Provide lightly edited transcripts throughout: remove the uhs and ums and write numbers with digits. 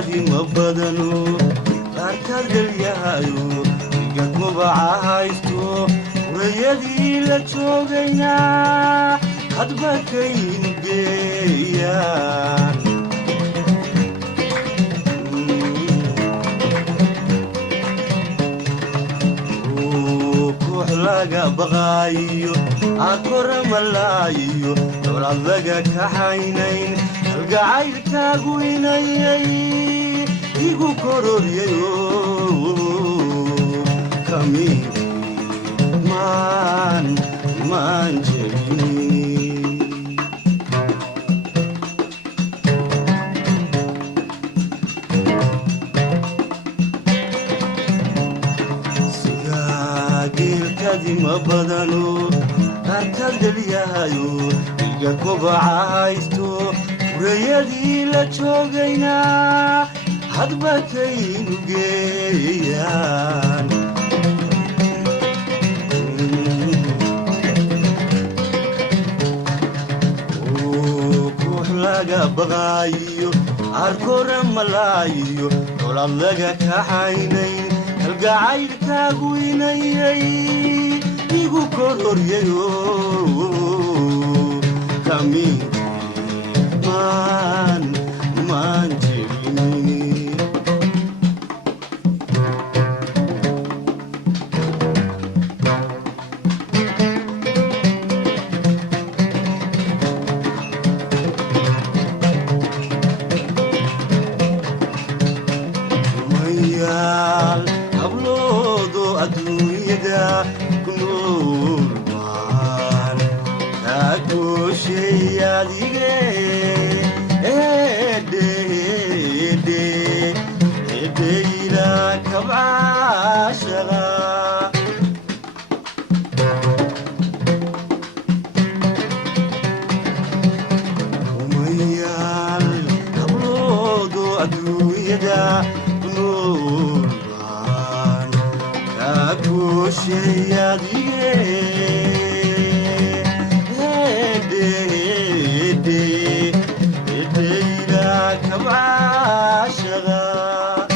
كذي مبدنو أركض اليهايو يقوم بعايستو ويدي لتشوقينا قد بكين بيان وكحلقة بغايو أكر ملايو دولة لقى كحينين القعيد كاقويني يقو كرور يو كمين man jelini sigagil kadi mabadano karkal deliyahayo iga kobacaysto urayadii la joogayna hadba kaynu geeyaan بغايو أركور ملايو ولا لقى كحينين القعيد كاقويني يقو كرور يو كمين man جيني كنور مان تاكو شيا ديغي ايدي لا كبعا شغا وميال قبلودو ادو يدا كنور شيا دي لا كبعا شغا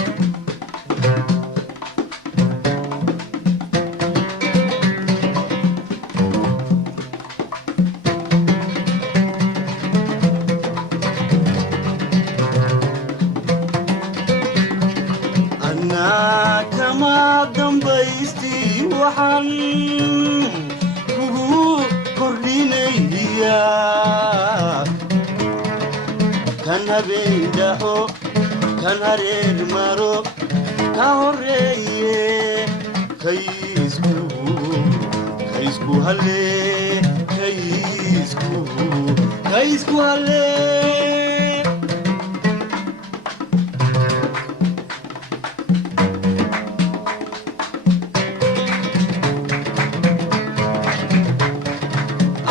أنا كما دنبيستي وحن كوكو كردينيا كان هبين دحو كان هرير مارو كهوريه كيسكو هالي كيسكو هالي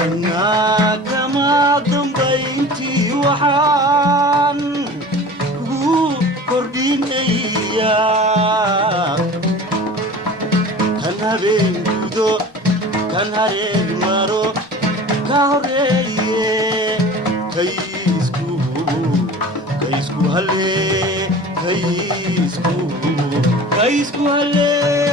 أنا كما دنبينتي وحان كردينيا كان هبين دودو كان هرير مارو كهوريه كيسكو هالي كيسكو هالي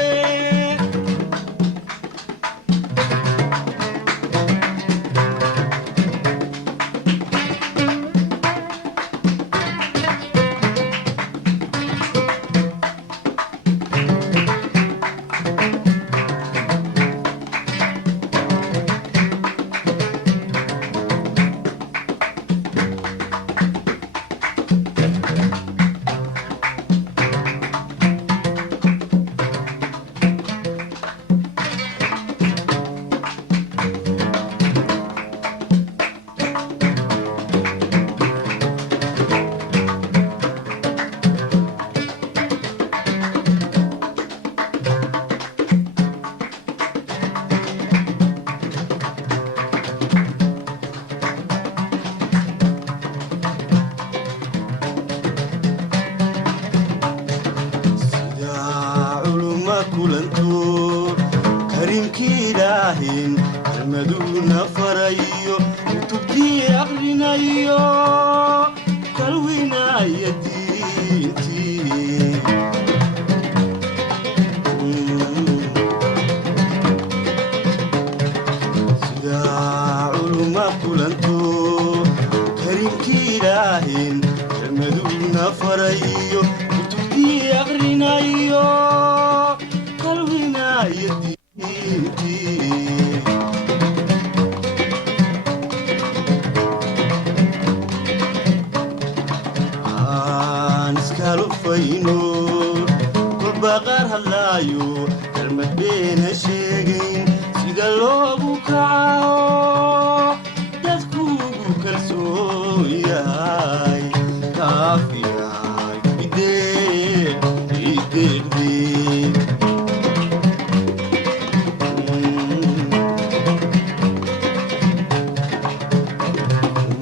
كلنتو كريم كيلاهين المدونة فريو وتبكي أغرنايو كالوينا يدين kulanto karimkii ilaahin kelmaduna farayo kutubtii aqrinayo qalbinayo diintii aan iskalufayno kolba qaar hadlaayo kelmad beena sheegayn sida loogu kaco dadkuugu kalsoon yahay kaafiyahay ideeqdee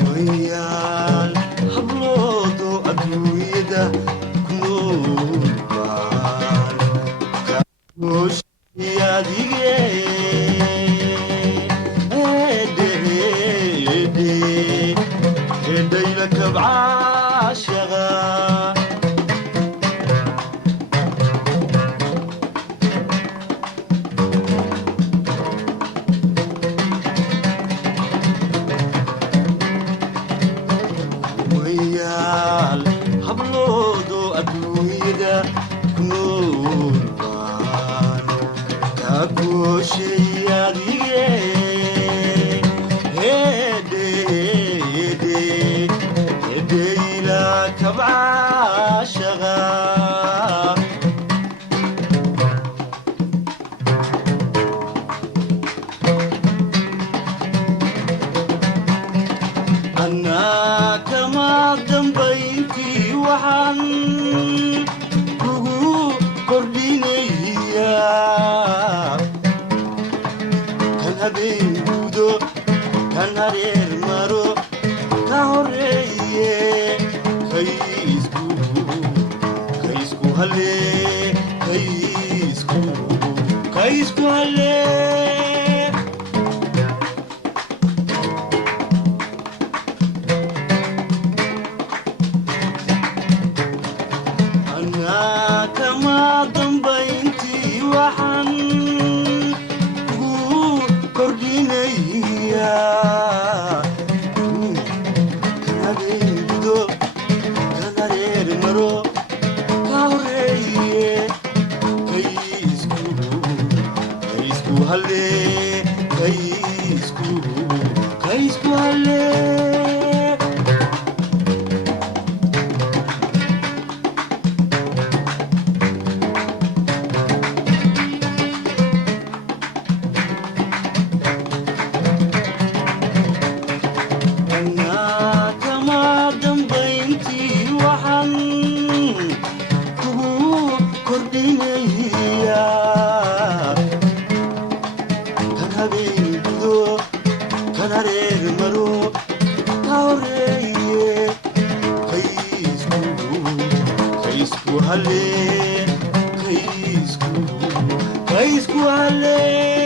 umayaal habloodo adduunyada ku nool baan hedayla kabcaashaqa umayaal habloodo adduunyada ku nool baan kagooshay adige hedayla kabcaashaqa annaa kama dambayntii waxaan kugu kordhinayaa kan habeen gudo kan hareer maro ka horeeye kaysku halee annaa kama dambayntii waxaan kugu kordhinayaa kan habeen gudo kan hareer maro ka horeeye kaysku halee annaa kama dambayntii waxaan kugu kordhinayaa kan habeen gudo kan hareer maro ka horeeye kaysku halee